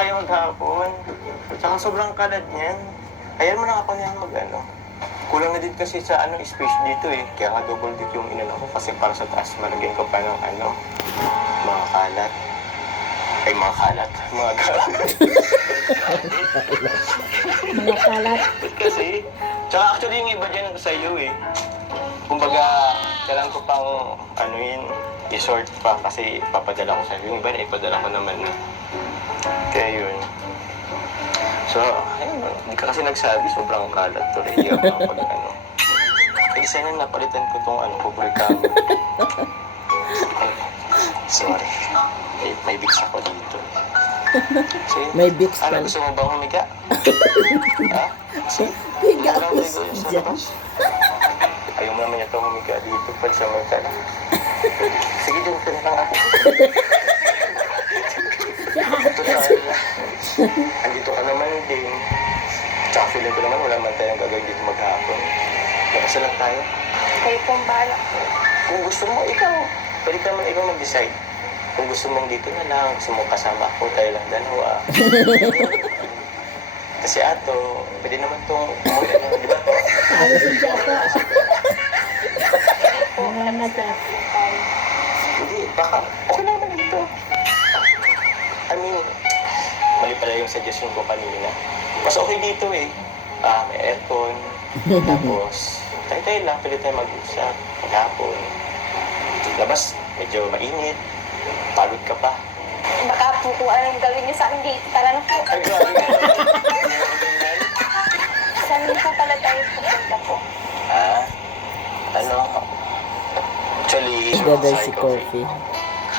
Ayong hapon. Tsaka sobrang kalad niyan. Ayan mo ako gabon, ano? na ako niya mag ano. Kulang na din kasi sa ano space dito eh. Kaya ka double dito yung inan ako kasi para sa taas malagyan ko pa ng ano. Mga kalat. Ay mga kalat. Mga kalat. mga kalat. kasi. Tsaka actually yung iba dyan sa iyo eh. Kumbaga, kailangan ko pang ano yun, isort pa kasi papadala ko sa iyo. Yun. Yung iba na ipadala ko naman eh. So, ayun, hey, hindi ka kasi nagsabi, sobrang kalat to so, rin yung ako ng ano. Kasi sa'yo napalitan ko itong ano, kubrika Sorry. May, may bigs ako dito. See? May bigs ka. Ano, gusto mo ba humiga? ha? Higa ako sa dyan. Ayaw mo naman niya ito humiga dito. Pwede sa mga kala. Sige, dito ka na lang ako. andito ka naman din. Tsaka feeling ko naman wala man tayong gagawin dito maghapon. Nakasa lang tayo. Kayo pong bala. Kung gusto mo, ikaw. Pwede ka naman ikaw mag-decide. Kung gusto mong dito na lang, gusto mong kasama ako, tayo lang dalawa. Kasi ato, pwede naman itong umuwi na lang, di ba? Ano si Jaka? Ano na Jaka? Hindi, baka, okay. suggestion ko kanina. Mas okay dito eh. Uh, ah, may aircon. tapos, tayo-tayo lang, pwede tayo mag-usap. Maghapon. Labas, medyo mainit. Pagod ka pa. Baka po ko anong yung gawin niyo sa akin dito. Tara na po. Ay, grabe. Saan pala tayo pupunta po? Ah, ano? Actually, Gagay si like Coffee. coffee.